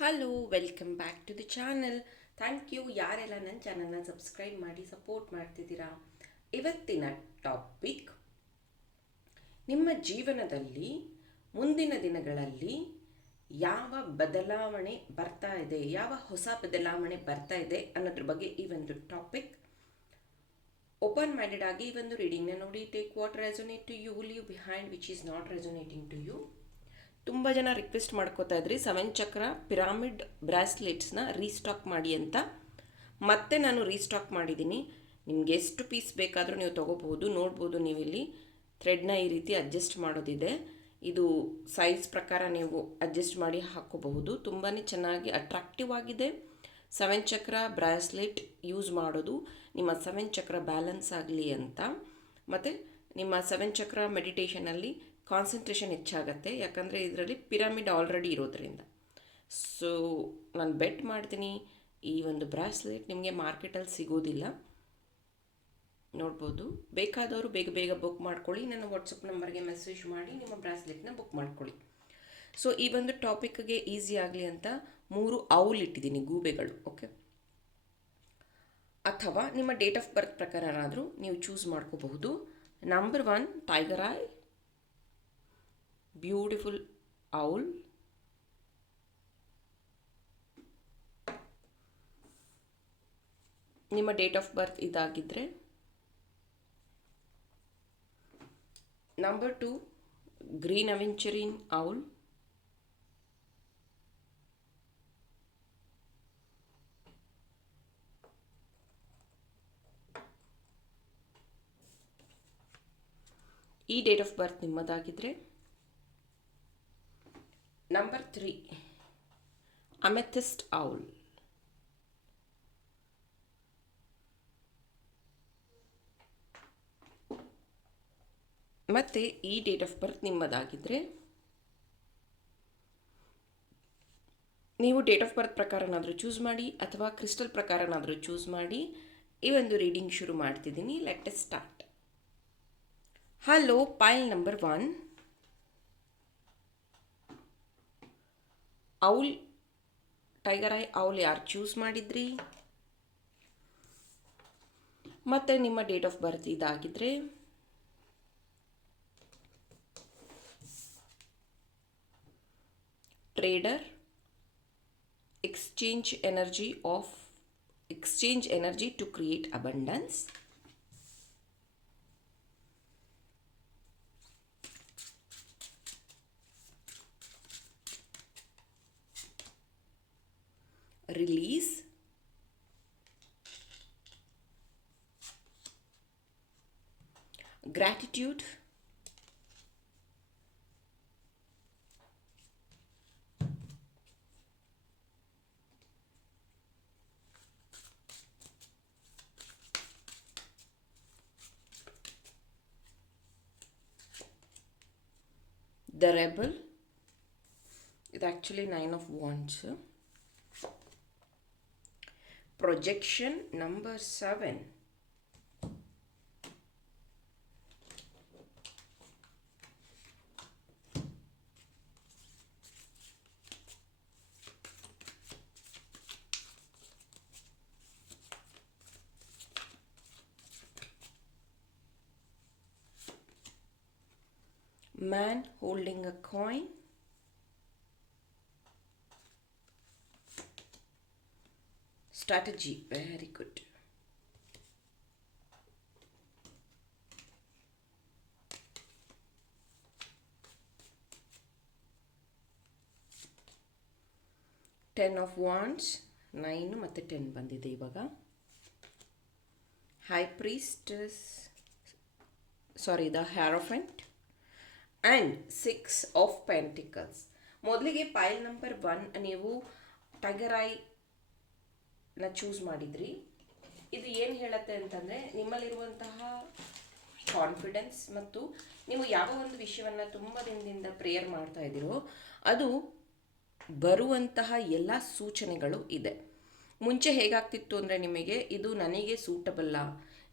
Hello, welcome back to the channel. Thank you ಯಾರೆಲ್ಲ ನನ್ನ ಚಾನಲ್ನ ಸಬ್ಸ್ಕ್ರೈಬ್ ಮಾಡಿ ಸಪೋರ್ಟ್ ಮಾಡ್ತಿದ್ದೀರಾ. ಇವತ್ತಿನ ಟಾಪಿಕ್, ನಿಮ್ಮ ಜೀವನದಲ್ಲಿ ಮುಂದಿನ ದಿನಗಳಲ್ಲಿ ಯಾವ ಬದಲಾವಣೆ ಬರ್ತಾ ಇದೆ, ಯಾವ ಹೊಸ ಬದಲಾವಣೆ ಬರ್ತಾ ಇದೆ ಅನ್ನೋದ್ರ ಬಗ್ಗೆ ಈ ಒಂದು ಟಾಪಿಕ್. ಓಪನ್ ಮೈಂಡೆಡ್ ಆಗಿ ಈ ಒಂದು ರೀಡಿಂಗ್ನ ನೋಡಿ. Take what resonate to you, leave behind which is not resonating to you. ತುಂಬ ಜನ ರಿಕ್ವೆಸ್ಟ್ ಮಾಡ್ಕೋತಾ ಇದ್ರಿ 7 ಚಕ್ರ ಪಿರಾಮಿಡ್ ಬ್ರಾಸ್ಲೆಟ್ಸ್ನ ರೀಸ್ಟಾಕ್ ಮಾಡಿ ಅಂತ. ಮತ್ತೆ ನಾನು ರೀಸ್ಟಾಕ್ ಮಾಡಿದ್ದೀನಿ. ನಿಮ್ಗೆ ಎಷ್ಟು ಪೀಸ್ ಬೇಕಾದರೂ ನೀವು ತೊಗೋಬಹುದು. ನೋಡ್ಬೋದು, ನೀವಿಲ್ಲಿ ಥ್ರೆಡ್ನ ಈ ರೀತಿ ಅಡ್ಜಸ್ಟ್ ಮಾಡೋದಿದೆ. ಇದು ಸೈಜ್ ಪ್ರಕಾರ ನೀವು ಅಡ್ಜಸ್ಟ್ ಮಾಡಿ ಹಾಕೋಬಹುದು. ತುಂಬಾ ಚೆನ್ನಾಗಿ ಅಟ್ರಾಕ್ಟಿವ್ ಆಗಿದೆ. 7 ಚಕ್ರ ಬ್ರಾಸ್ಲೆಟ್ ಯೂಸ್ ಮಾಡೋದು ನಿಮ್ಮ 7 ಚಕ್ರ ಬ್ಯಾಲೆನ್ಸ್ ಆಗಲಿ ಅಂತ, ಮತ್ತು ನಿಮ್ಮ 7 ಚಕ್ರ ಮೆಡಿಟೇಷನಲ್ಲಿ ಕಾನ್ಸಂಟ್ರೇಷನ್ ಹೆಚ್ಚಾಗತ್ತೆ. ಯಾಕಂದರೆ ಇದರಲ್ಲಿ ಪಿರಮಿಡ್ ಆಲ್ರೆಡಿ ಇರೋದ್ರಿಂದ. ಸೊ ನಾನು ಬೆಟ್ ಮಾಡ್ತೀನಿ ಈ ಒಂದು ಬ್ರಾಸ್ಲೆಟ್ ನಿಮಗೆ ಮಾರ್ಕೆಟಲ್ಲಿ ಸಿಗೋದಿಲ್ಲ. ನೋಡ್ಬೋದು. ಬೇಕಾದವರು ಬೇಗ ಬೇಗ ಬುಕ್ ಮಾಡ್ಕೊಳ್ಳಿ. ನನ್ನ ವಾಟ್ಸಪ್ ನಂಬರ್ಗೆ ಮೆಸೇಜ್ ಮಾಡಿ ನಿಮ್ಮ ಬ್ರಾಸ್ಲೆಟ್ನ ಬುಕ್ ಮಾಡ್ಕೊಳ್ಳಿ. ಸೊ ಈ ಒಂದು ಟಾಪಿಕ್ಗೆ ಈಸಿ ಆಗಲಿ ಅಂತ 3 ಔಲ್ ಇಟ್ಟಿದ್ದೀನಿ, ಗೂಬೆಗಳು. ಓಕೆ, ಅಥವಾ ನಿಮ್ಮ ಡೇಟ್ ಆಫ್ ಬರ್ತ್ ಪ್ರಕಾರನಾದರೂ ನೀವು ಚೂಸ್ ಮಾಡ್ಕೋಬಹುದು. Number 1 tiger eye, beautiful owl. ನಿಮ್ಮ ಡೇಟ್ ಆಫ್ ಬರ್ತ್ ಇದಾಗಿದ್ದರೆ. Number 2 green aventurine owl. ಈ ಡೇಟ್ ಆಫ್ ಬರ್ತ್ ನಿಮ್ಮದಾಗಿದ್ದರೆ. Number 3 amethyst owl. ಮತ್ತು ಈ ಡೇಟ್ ಆಫ್ ಬರ್ತ್ ನಿಮ್ಮದಾಗಿದ್ದರೆ ನೀವು ಡೇಟ್ ಆಫ್ ಬರ್ತ್ ಪ್ರಕಾರನಾದರೂ ಚೂಸ್ ಮಾಡಿ ಅಥವಾ ಕ್ರಿಸ್ಟಲ್ ಪ್ರಕಾರನಾದರೂ ಚೂಸ್ ಮಾಡಿ. ಈ ಒಂದು ರೀಡಿಂಗ್ ಶುರು ಮಾಡ್ತಿದ್ದೀನಿ. Let us start. Hello, pile number 1 owl, tiger eye owl ಯಾರು ಚೂಸ್ ಮಾಡಿದ್ರಿ ಮತ್ತು ನಿಮ್ಮ ಡೇಟ್ ಆಫ್ ಬರ್ತ್ ಇದಾಗಿದ್ದರೆ. Trader, exchange energy to create abundance. Release, gratitude, the rebel. It's actually 9 of wands. Projection number 7. Man holding a coin. Strategy, very good. Ten of wands, 9 ಮತ್ತು 10 ಬಂದಿದೆ ಇವಾಗ. High priestess, the Hierophant and 6 of Pentacles. ಮೊದಲಿಗೆ ಪೈಲ್ number 1 ನೀವು tiger I ನ choose ಮಾಡಿದ್ರಿ. ಇದು ಏನು ಹೇಳುತ್ತೆ ಅಂತಂದರೆ, ನಿಮ್ಮಲ್ಲಿರುವಂತಹ ಕಾನ್ಫಿಡೆನ್ಸ್ ಮತ್ತು ನೀವು ಯಾವ ಒಂದು ವಿಷಯವನ್ನು ತುಂಬ ದಿನದಿಂದ ಪ್ರೇಯರ್ ಮಾಡ್ತಾ ಇದ್ದೀರೋ ಅದು ಬರುವಂತಹ ಎಲ್ಲ ಸೂಚನೆಗಳು ಇದೆ. ಮುಂಚೆ ಹೇಗಾಗ್ತಿತ್ತು ಅಂದರೆ, ನಿಮಗೆ ಇದು ನನಗೆ ಸೂಟಬಲ್ಲ,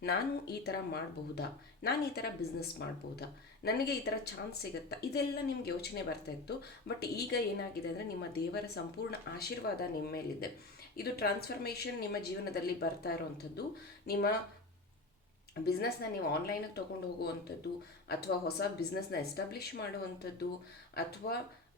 ನಾನು ಈ ಥರ ಮಾಡಬಹುದಾ, ನಾನು ಈ ಥರ ಬಿಸ್ನೆಸ್ ಮಾಡ್ಬೋದಾ, ನನಗೆ ಈ ಥರ ಚಾನ್ಸ್ ಸಿಗುತ್ತಾ, ಇದೆಲ್ಲ ನಿಮ್ಗೆ ಯೋಚನೆ ಬರ್ತಾ ಇತ್ತು. ಬಟ್ ಈಗ ಏನಾಗಿದೆ ಅಂದರೆ ನಿಮ್ಮ ದೇವರ ಸಂಪೂರ್ಣ ಆಶೀರ್ವಾದ ನಿಮ್ಮ ಮೇಲಿದೆ. ಇದು ಟ್ರಾನ್ಸ್ಫಾರ್ಮೇಷನ್ ನಿಮ್ಮ ಜೀವನದಲ್ಲಿ ಬರ್ತಾ ಇರೋವಂಥದ್ದು. ನಿಮ್ಮ ಬಿಸ್ನೆಸ್ನ ನೀವು ಆನ್ಲೈನಿಗೆ ತೊಗೊಂಡು ಹೋಗುವಂಥದ್ದು, ಅಥವಾ ಹೊಸ ಬಿಸ್ನೆಸ್ನ ಎಸ್ಟಾಬ್ಲಿಷ್ ಮಾಡುವಂಥದ್ದು, ಅಥವಾ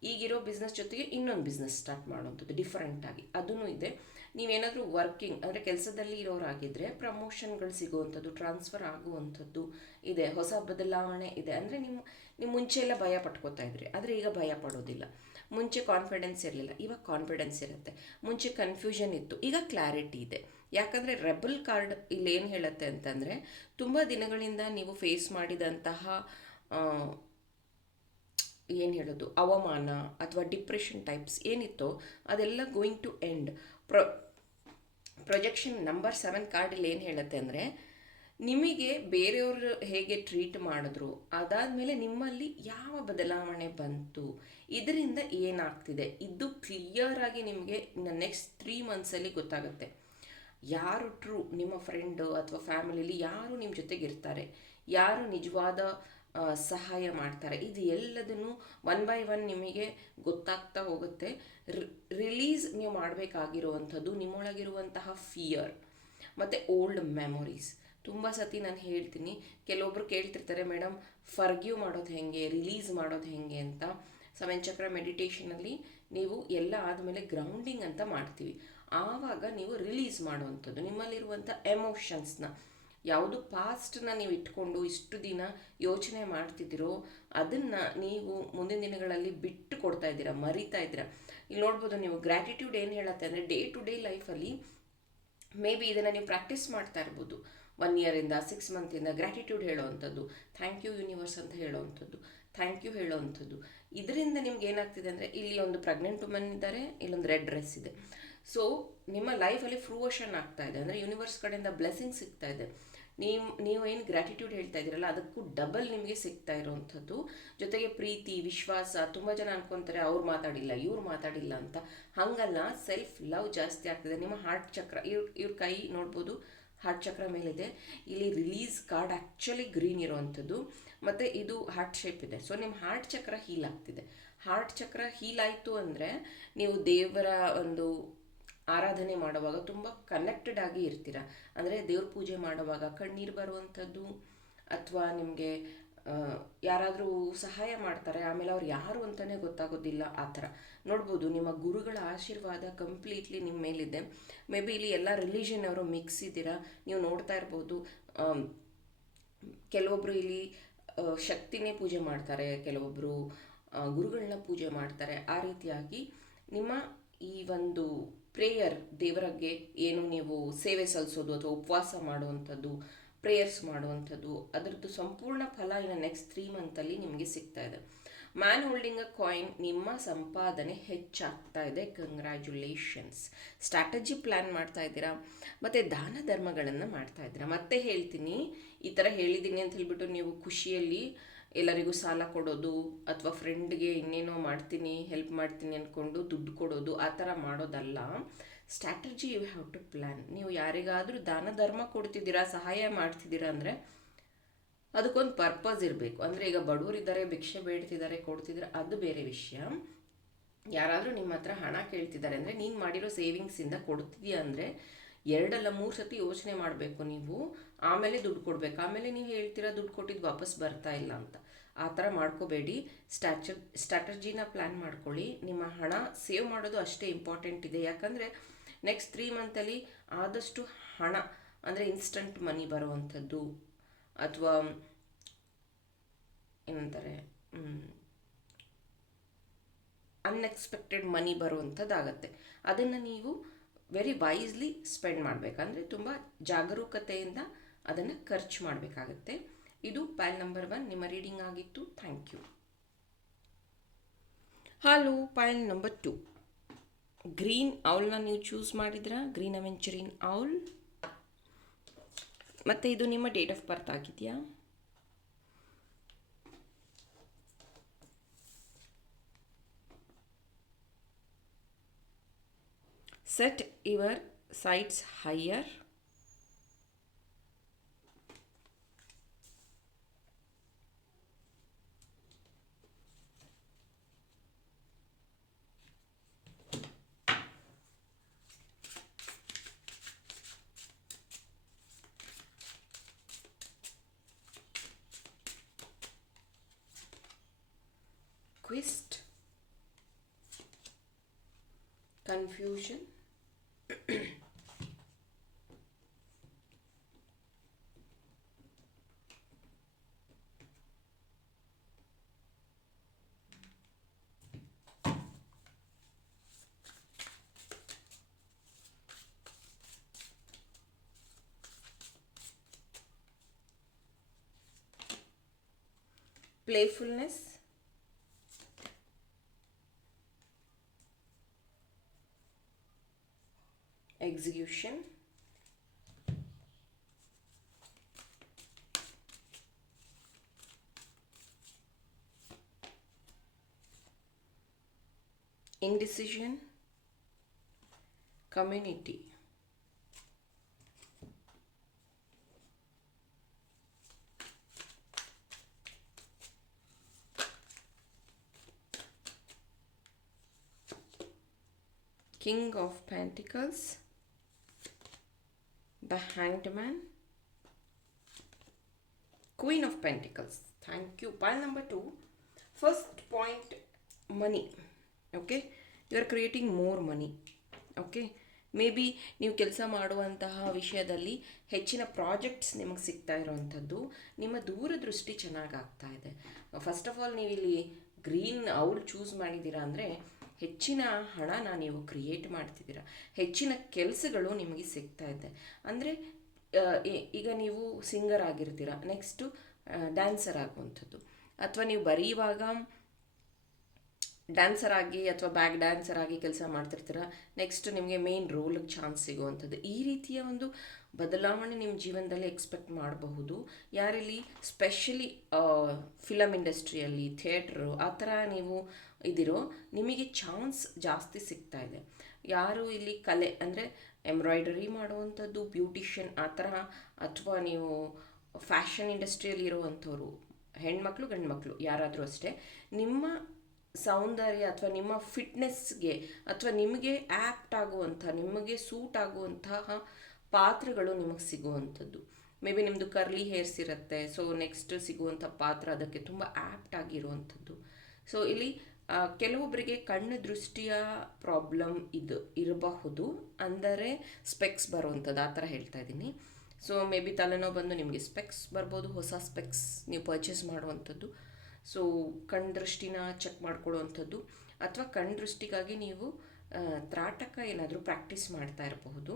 ಈಗಿರೋ ಬಿಸ್ನೆಸ್ ಜೊತೆಗೆ ಇನ್ನೊಂದು ಬಿಸ್ನೆಸ್ ಸ್ಟಾರ್ಟ್ ಮಾಡುವಂಥದ್ದು ಡಿಫ್ರೆಂಟಾಗಿ ಅದೂ ಇದೆ. ನೀವೇನಾದರೂ ವರ್ಕಿಂಗ್ ಅಂದರೆ ಕೆಲಸದಲ್ಲಿ ಇರೋರಾಗಿದ್ದರೆ ಪ್ರಮೋಷನ್ಗಳು ಸಿಗುವಂಥದ್ದು, ಟ್ರಾನ್ಸ್ಫರ್ ಆಗುವಂಥದ್ದು ಇದೆ, ಹೊಸ ಬದಲಾವಣೆ ಇದೆ. ಅಂದರೆ ನೀವು ಮುಂಚೆ ಎಲ್ಲ ಭಯ ಪಟ್ಕೋತಾ ಇದ್ರಿ, ಆದರೆ ಈಗ ಭಯ ಪಡೋದಿಲ್ಲ. ಮುಂಚೆ ಕಾನ್ಫಿಡೆನ್ಸ್ ಇರಲಿಲ್ಲ, ಇವಾಗ ಕಾನ್ಫಿಡೆನ್ಸ್ ಇರುತ್ತೆ. ಮುಂಚೆ ಕನ್ಫ್ಯೂಷನ್ ಇತ್ತು, ಈಗ ಕ್ಲಾರಿಟಿ ಇದೆ. ಯಾಕಂದರೆ ರೆಬಲ್ ಕಾರ್ಡ್ ಇಲ್ಲಿ ಏನು ಹೇಳುತ್ತೆ ಅಂತಂದರೆ, ತುಂಬ ದಿನಗಳಿಂದ ನೀವು ಫೇಸ್ ಮಾಡಿದಂತಹ ಏನು ಹೇಳೋದು ಅವಮಾನ ಅಥವಾ ಡಿಪ್ರೆಷನ್ ಟೈಪ್ಸ್ ಏನಿತ್ತೋ ಅದೆಲ್ಲ going to end. Projection number 7 ಕಾರ್ಡಲ್ಲಿ ಏನು ಹೇಳುತ್ತೆ ಅಂದರೆ, ನಿಮಗೆ ಬೇರೆಯವರು ಹೇಗೆ ಟ್ರೀಟ್ ಮಾಡಿದ್ರು, ಅದಾದಮೇಲೆ ನಿಮ್ಮಲ್ಲಿ ಯಾವ ಬದಲಾವಣೆ ಬಂತು, ಇದರಿಂದ ಏನಾಗ್ತಿದೆ, ಇದು ಕ್ಲಿಯರ್ ಆಗಿ ನಿಮಗೆ ನೆಕ್ಸ್ಟ್ 3 ಮಂತ್ಸಲ್ಲಿ ಗೊತ್ತಾಗುತ್ತೆ. ಯಾರು ಟ್ರೂ ನಿಮ್ಮ ಫ್ರೆಂಡು ಅಥವಾ ಫ್ಯಾಮಿಲಿಲಿ ಯಾರು ನಿಮ್ಮ ಜೊತೆಗೆ ಇರ್ತಾರೆ, ಯಾರು ನಿಜವಾದ ಸಹಾಯ ಮಾಡ್ತಾರೆ, ಇದು ಎಲ್ಲದನ್ನು 1 by 1 ನಿಮಗೆ ಗೊತ್ತಾಗ್ತಾ ಹೋಗುತ್ತೆ. ರಿಲೀಸ್ ನೀವು ಮಾಡಬೇಕಾಗಿರುವಂಥದ್ದು ನಿಮ್ಮೊಳಗಿರುವಂತಹ ಫಿಯರ್ ಮತ್ತು ಓಲ್ಡ್ ಮೆಮೊರೀಸ್. ತುಂಬ ಸತಿ ನಾನು ಹೇಳ್ತೀನಿ, ಕೆಲವೊಬ್ರು ಕೇಳ್ತಿರ್ತಾರೆ, ಮೇಡಮ್ ಫರ್ಗ್ಯೂ ಮಾಡೋದು ಹೇಗೆ, ರಿಲೀಸ್ ಮಾಡೋದು ಹೇಗೆ ಅಂತ. 7 ಚಕ್ರ ಮೆಡಿಟೇಷನಲ್ಲಿ ನೀವು ಎಲ್ಲ ಆದಮೇಲೆ ಗ್ರೌಂಡಿಂಗ್ ಅಂತ ಮಾಡ್ತೀವಿ. ಆವಾಗ ನೀವು ರಿಲೀಸ್ ಮಾಡುವಂಥದ್ದು ನಿಮ್ಮಲ್ಲಿರುವಂಥ ಎಮೋಷನ್ಸ್ನ, ಯಾವುದು ಪಾಸ್ಟನ್ನ ನೀವು ಇಟ್ಕೊಂಡು ಇಷ್ಟು ದಿನ ಯೋಚನೆ ಮಾಡ್ತಿದ್ದೀರೋ ಅದನ್ನು ನೀವು ಮುಂದಿನ ದಿನಗಳಲ್ಲಿ ಬಿಟ್ಟು ಕೊಡ್ತಾ ಇದ್ದೀರಾ, ಮರಿತಾ ಇದ್ದೀರಾ. ಇಲ್ಲಿ ನೋಡ್ಬೋದು ನೀವು ಗ್ರ್ಯಾಟಿಟ್ಯೂಡ್ ಏನು ಹೇಳುತ್ತೆ ಅಂದರೆ, ಡೇ ಟು ಡೇ ಲೈಫಲ್ಲಿ ಮೇ ಬಿ ಇದನ್ನು ನೀವು ಪ್ರಾಕ್ಟೀಸ್ ಮಾಡ್ತಾ ಇರ್ಬೋದು 1 ಇಯರಿಂದ 6 ಮಂತಿಂದ. ಗ್ರ್ಯಾಟಿಟ್ಯೂಡ್ ಹೇಳೋವಂಥದ್ದು, ಥ್ಯಾಂಕ್ ಯು ಯೂನಿವರ್ಸ್ ಅಂತ ಹೇಳೋವಂಥದ್ದು, ಥ್ಯಾಂಕ್ ಯು ಹೇಳೋವಂಥದ್ದು. ಇದರಿಂದ ನಿಮ್ಗೆ ಏನಾಗ್ತಿದೆ ಅಂದರೆ, ಇಲ್ಲಿ ಒಂದು ಪ್ರೆಗ್ನೆಂಟ್ ವುಮನ್ ಇದ್ದಾರೆ, ಇಲ್ಲೊಂದು ರೆಡ್ ಡ್ರೆಸ್ ಇದೆ. ಸೊ ನಿಮ್ಮ ಲೈಫಲ್ಲಿ ಫ್ರೂವಷನ್ ಆಗ್ತಾ ಇದೆ, ಅಂದರೆ ಯೂನಿವರ್ಸ್ ಕಡೆಯಿಂದ ಬ್ಲೆಸ್ಸಿಂಗ್ ಸಿಗ್ತಾ ಇದೆ. ನೀವು ಏನು ಗ್ರ್ಯಾಟಿಟ್ಯೂಡ್ ಹೇಳ್ತಾ ಇದ್ದೀರಲ್ಲ ಅದಕ್ಕೂ ಡಬಲ್ ನಿಮಗೆ ಸಿಗ್ತಾ ಇರೋವಂಥದ್ದು. ಜೊತೆಗೆ ಪ್ರೀತಿ, ವಿಶ್ವಾಸ. ತುಂಬ ಜನ ಅನ್ಕೊತಾರೆ ಅವ್ರು ಮಾತಾಡಿಲ್ಲ, ಇವ್ರು ಮಾತಾಡಿಲ್ಲ ಅಂತ. ಹಾಗಲ್ಲ, ಸೆಲ್ಫ್ ಲವ್ ಜಾಸ್ತಿ ಆಗ್ತಿದೆ. ನಿಮ್ಮ ಹಾರ್ಟ್ ಚಕ್ರ, ಇವ್ರ ಕೈ ನೋಡ್ಬೋದು ಹಾರ್ಟ್ ಚಕ್ರ ಮೇಲಿದೆ. ಇಲ್ಲಿ ರಿಲೀಸ್ ಕಾರ್ಡ್ ಆ್ಯಕ್ಚುಲಿ ಗ್ರೀನ್ ಇರೋವಂಥದ್ದು, ಮತ್ತು ಇದು ಹಾರ್ಟ್ ಶೇಪ್ ಇದೆ. ಸೊ ನಿಮ್ಮ ಹಾರ್ಟ್ ಚಕ್ರ ಹೀಲ್ ಆಗ್ತಿದೆ. ಹಾರ್ಟ್ ಚಕ್ರ ಹೀಲ್ ಆಯಿತು ಅಂದರೆ ನೀವು ದೇವರ ಒಂದು ಆರಾಧನೆ ಮಾಡುವಾಗ ತುಂಬ ಕನೆಕ್ಟೆಡ್ ಆಗಿ ಇರ್ತೀರ. ಅಂದರೆ ದೇವ್ರ ಪೂಜೆ ಮಾಡುವಾಗ ಕಣ್ಣೀರು ಬರುವಂಥದ್ದು, ಅಥವಾ ನಿಮಗೆ ಯಾರಾದರೂ ಸಹಾಯ ಮಾಡ್ತಾರೆ, ಆಮೇಲೆ ಅವ್ರು ಯಾರು ಅಂತಲೇ ಗೊತ್ತಾಗೋದಿಲ್ಲ, ಆ ಥರ ನೋಡ್ಬೋದು. ನಿಮ್ಮ ಗುರುಗಳ ಆಶೀರ್ವಾದ ಕಂಪ್ಲೀಟ್ಲಿ ನಿಮ್ಮ ಮೇಲಿದೆ. ಮೇ ಬಿ ಇಲ್ಲಿ ಎಲ್ಲ ರಿಲಿಜನ್ ಅವರು ಮಿಕ್ಸ್ ಇದ್ದೀರಾ, ನೀವು ನೋಡ್ತಾ ಇರ್ಬೋದು. ಕೆಲವೊಬ್ಬರು ಇಲ್ಲಿ ಶಕ್ತಿನೇ ಪೂಜೆ ಮಾಡ್ತಾರೆ, ಕೆಲವೊಬ್ಬರು ಗುರುಗಳನ್ನ ಪೂಜೆ ಮಾಡ್ತಾರೆ. ಆ ರೀತಿಯಾಗಿ ನಿಮ್ಮ ಈ ಒಂದು ಪ್ರೇಯರ್, ದೇವರಿಗೆ ಏನು ನೀವು ಸೇವೆ ಸಲ್ಲಿಸೋದು ಅಥವಾ ಉಪವಾಸ ಮಾಡುವಂಥದ್ದು, ಪ್ರೇಯರ್ಸ್ ಮಾಡುವಂಥದ್ದು, ಅದರದ್ದು ಸಂಪೂರ್ಣ ಫಲ ಇನ್ನು ನೆಕ್ಸ್ಟ್ 3 ಮಂತಲ್ಲಿ ನಿಮಗೆ ಸಿಗ್ತಾ ಇದೆ. ಮ್ಯಾನ್ ಹೋಲ್ಡಿಂಗ್ ಅ ಕಾಯಿನ್, ನಿಮ್ಮ ಸಂಪಾದನೆ ಹೆಚ್ಚಾಗ್ತಾ ಇದೆ. ಕಂಗ್ರ್ಯಾಚುಲೇಷನ್ಸ್. ಸ್ಟ್ರಾಟಜಿ ಪ್ಲ್ಯಾನ್ ಮಾಡ್ತಾ ಇದ್ದೀರಾ, ಮತ್ತು ದಾನ ಧರ್ಮಗಳನ್ನು ಮಾಡ್ತಾ ಇದ್ದೀರಾ. ಮತ್ತೆ ಹೇಳ್ತೀನಿ, ಈ ಥರ ಹೇಳಿದ್ದೀನಿ ಅಂತ ಹೇಳ್ಬಿಟ್ಟು ನೀವು ಖುಷಿಯಲ್ಲಿ ಎಲ್ಲರಿಗೂ ಸಾಲ ಕೊಡೋದು, ಅಥವಾ ಫ್ರೆಂಡ್ಗೆ ಇನ್ನೇನೋ ಮಾಡ್ತೀನಿ, ಹೆಲ್ಪ್ ಮಾಡ್ತೀನಿ ಅಂದ್ಕೊಂಡು ದುಡ್ಡು ಕೊಡೋದು, ಆ ಥರ ಮಾಡೋದಲ್ಲ. Strategy you have to plan. ನೀವು ಯಾರಿಗಾದರೂ ದಾನ ಧರ್ಮ ಕೊಡ್ತಿದ್ದೀರಾ, ಸಹಾಯ ಮಾಡ್ತಿದ್ದೀರಾ ಅಂದರೆ ಅದಕ್ಕೊಂದು ಪರ್ಪಸ್ ಇರಬೇಕು. ಅಂದರೆ ಈಗ ಬಡವರಿದ್ದಾರೆ, ಭಿಕ್ಷೆ ಬೇಡ್ತಿದ್ದಾರೆ, ಕೊಡ್ತಿದ್ದಾರೆ, ಅದು ಬೇರೆ ವಿಷಯ. ಯಾರಾದರೂ ನಿಮ್ಮ ಹತ್ರ ಹಣ ಕೇಳ್ತಿದ್ದಾರೆ ಅಂದರೆ, ನೀನು ಮಾಡಿರೋ ಸೇವಿಂಗ್ಸಿಂದ ಕೊಡ್ತಿದೀಯ ಅಂದರೆ 2 ಅಲ್ಲ 3 ಸತಿ ಯೋಚನೆ ಮಾಡಬೇಕು ನೀವು. ಆಮೇಲೆ ದುಡ್ಡು ಕೊಡಬೇಕು. ಆಮೇಲೆ ನೀವು ಹೇಳ್ತೀರಾ ದುಡ್ಡು ಕೊಟ್ಟಿದ್ದು ವಾಪಸ್ ಬರ್ತಾ ಇಲ್ಲ ಅಂತ. ಆ ಥರ ಮಾಡ್ಕೋಬೇಡಿ. ಸ್ಟ್ರಾಟಜಿನ ಪ್ಲ್ಯಾನ್ ಮಾಡ್ಕೊಳ್ಳಿ. ನಿಮ್ಮ ಹಣ ಸೇವ್ ಮಾಡೋದು ಅಷ್ಟೇ ಇಂಪಾರ್ಟೆಂಟ್ ಇದೆ. ಯಾಕಂದರೆ ನೆಕ್ಸ್ಟ್ 3 ಮಂತಲ್ಲಿ ಆದಷ್ಟು ಹಣ, ಅಂದರೆ ಇನ್ಸ್ಟಂಟ್ ಮನಿ ಬರುವಂಥದ್ದು, ಅಥವಾ ಏನಂತಾರೆ ಅನ್ಎಕ್ಸ್ಪೆಕ್ಟೆಡ್ ಮನಿ ಬರುವಂಥದ್ದಾಗತ್ತೆ. ಅದನ್ನು ನೀವು ವೆರಿ ವೈಸ್ಲಿ ಸ್ಪೆಂಡ್ ಮಾಡಬೇಕಂದ್ರೆ ತುಂಬ ಜಾಗರೂಕತೆಯಿಂದ ಅದನ್ನು ಖರ್ಚು ಮಾಡಬೇಕಾಗತ್ತೆ. ಇದು ಪೈಲ್ ನಂಬರ್ 1 ನಿಮ್ಮ ರೀಡಿಂಗ್ ಆಗಿತ್ತು. Thank you. Hello, pile number 2 green ಔಲ್ನ ನೀವು ಚೂಸ್ ಮಾಡಿದ್ರಾ? Green aventurine owl. ಮತ್ತು ಇದು ನಿಮ್ಮ ಡೇಟ್ ಆಫ್ ಬರ್ತ್ ಆಗಿದೆಯಾ? Set your sights higher. ಕ್ವಿಸ್ಟ್, confusion, playfulness, execution, indecision, community. King of Pentacles, the Hanged Man, Queen of Pentacles. Thank you. Pile number 2. First point, money. Okay, you are creating more money. Okay, may be ನೀವು ಕೆಲಸ ಮಾಡುವಂತಹ ವಿಷಯದಲ್ಲಿ ಹೆಚ್ಚಿನ projects ನಿಮಗೆ ಸಿಗ್ತಾ ಇರೋವಂಥದ್ದು, ನಿಮ್ಮ ದೂರದೃಷ್ಟಿ ಚೆನ್ನಾಗಾಗ್ತಾ ಇದೆ. ಫಸ್ಟ್ ಆಫ್ ಆಲ್ ನೀವು ಇಲ್ಲಿ ಗ್ರೀನ್ ಔಲ್ ಚೂಸ್ ಮಾಡಿದ್ದೀರಾ ಅಂದರೆ ಹೆಚ್ಚಿನ ಹಣನ ನೀವು ಕ್ರಿಯೇಟ್ ಮಾಡ್ತಿದ್ದೀರಾ, ಹೆಚ್ಚಿನ ಕೆಲಸಗಳು ನಿಮಗೆ ಸಿಗ್ತಾ ಇದೆ. ಅಂದರೆ ಈಗ ನೀವು ಸಿಂಗರ್ ಆಗಿರ್ತೀರ, ನೆಕ್ಸ್ಟು ಡ್ಯಾನ್ಸರ್ ಆಗುವಂಥದ್ದು, ಅಥವಾ ನೀವು ಬರೆಯುವಾಗ ಡ್ಯಾನ್ಸರ್ ಆಗಿ ಅಥವಾ ಬ್ಯಾಕ್ ಡ್ಯಾನ್ಸರ್ ಆಗಿ ಕೆಲಸ ಮಾಡ್ತಿರ್ತೀರ, ನೆಕ್ಸ್ಟ್ ನಿಮಗೆ ಮೇನ್ ರೋಲಿಗೆ ಚಾನ್ಸ್ ಸಿಗುವಂಥದ್ದು. ಈ ರೀತಿಯ ಒಂದು ಬದಲಾವಣೆ ನಿಮ್ಮ ಜೀವನದಲ್ಲಿ ಎಕ್ಸ್ಪೆಕ್ಟ್ ಮಾಡಬಹುದು. ಯಾರಲ್ಲಿ ಸ್ಪೆಷಲಿ ಫಿಲಮ್ ಇಂಡಸ್ಟ್ರಿಯಲ್ಲಿ, ಥಿಯೇಟ್ರು ಆ ಥರ ನೀವು ಇದಿರೋ, ನಿಮಗೆ ಚಾನ್ಸ್ ಜಾಸ್ತಿ ಸಿಗ್ತಾ ಇದೆ. ಯಾರು ಇಲ್ಲಿ ಕಲೆ ಅಂದರೆ ಎಂಬ್ರಾಯ್ಡರಿ ಮಾಡುವಂಥದ್ದು, ಬ್ಯೂಟಿಷಿಯನ್ ಆ ಥರ, ಅಥವಾ ನೀವು ಫ್ಯಾಷನ್ ಇಂಡಸ್ಟ್ರಿಯಲ್ಲಿ ಇರುವಂಥವ್ರು, ಹೆಣ್ಮಕ್ಳು ಗಂಡು ಮಕ್ಕಳು ಯಾರಾದರೂ ಅಷ್ಟೇ, ನಿಮ್ಮ ಸೌಂದರ್ಯ ಅಥವಾ ನಿಮ್ಮ ಫಿಟ್ನೆಸ್ಗೆ ಅಥವಾ ನಿಮಗೆ ಆ್ಯಪ್ಟ್ ಆಗುವಂಥ, ನಿಮಗೆ ಸೂಟ್ ಆಗುವಂತಹ ಪಾತ್ರಗಳು ನಿಮಗೆ ಸಿಗುವಂಥದ್ದು. ಮೇ ಬಿ ನಿಮ್ಮದು ಕರ್ಲಿ ಹೇರ್ಸ್ ಇರುತ್ತೆ, ಸೊ ನೆಕ್ಸ್ಟ್ ಸಿಗುವಂಥ ಪಾತ್ರ ಅದಕ್ಕೆ ತುಂಬ ಆ್ಯಪ್ಟ್ ಆಗಿರುವಂಥದ್ದು. ಸೊ ಇಲ್ಲಿ ಕೆಲವೊಬ್ಬರಿಗೆ ಕಣ್ಣು ದೃಷ್ಟಿಯ ಪ್ರಾಬ್ಲಮ್ ಇರಬಹುದು, ಅಂದರೆ ಸ್ಪೆಕ್ಸ್ ಬರುವಂಥದ್ದು ಆ ಥರ ಹೇಳ್ತಾ ಇದ್ದೀನಿ. ಸೊ ಮೇ ಬಿ ತಲೆನೋವು ಬಂದು ನಿಮಗೆ ಸ್ಪೆಕ್ಸ್ ಬರ್ಬೋದು, ಹೊಸ ಸ್ಪೆಕ್ಸ್ ನೀವು ಪರ್ಚೇಸ್ ಮಾಡುವಂಥದ್ದು. ಸೊ ಕಣ್ಣು ದೃಷ್ಟಿನ ಚೆಕ್ ಮಾಡ್ಕೊಳ್ಳುವಂಥದ್ದು, ಅಥವಾ ಕಣ್ಣು ದೃಷ್ಟಿಗಾಗಿ ನೀವು ತ್ರಾಟಕ ಏನಾದರೂ ಪ್ರಾಕ್ಟೀಸ್ ಮಾಡ್ತಾ ಇರಬಹುದು.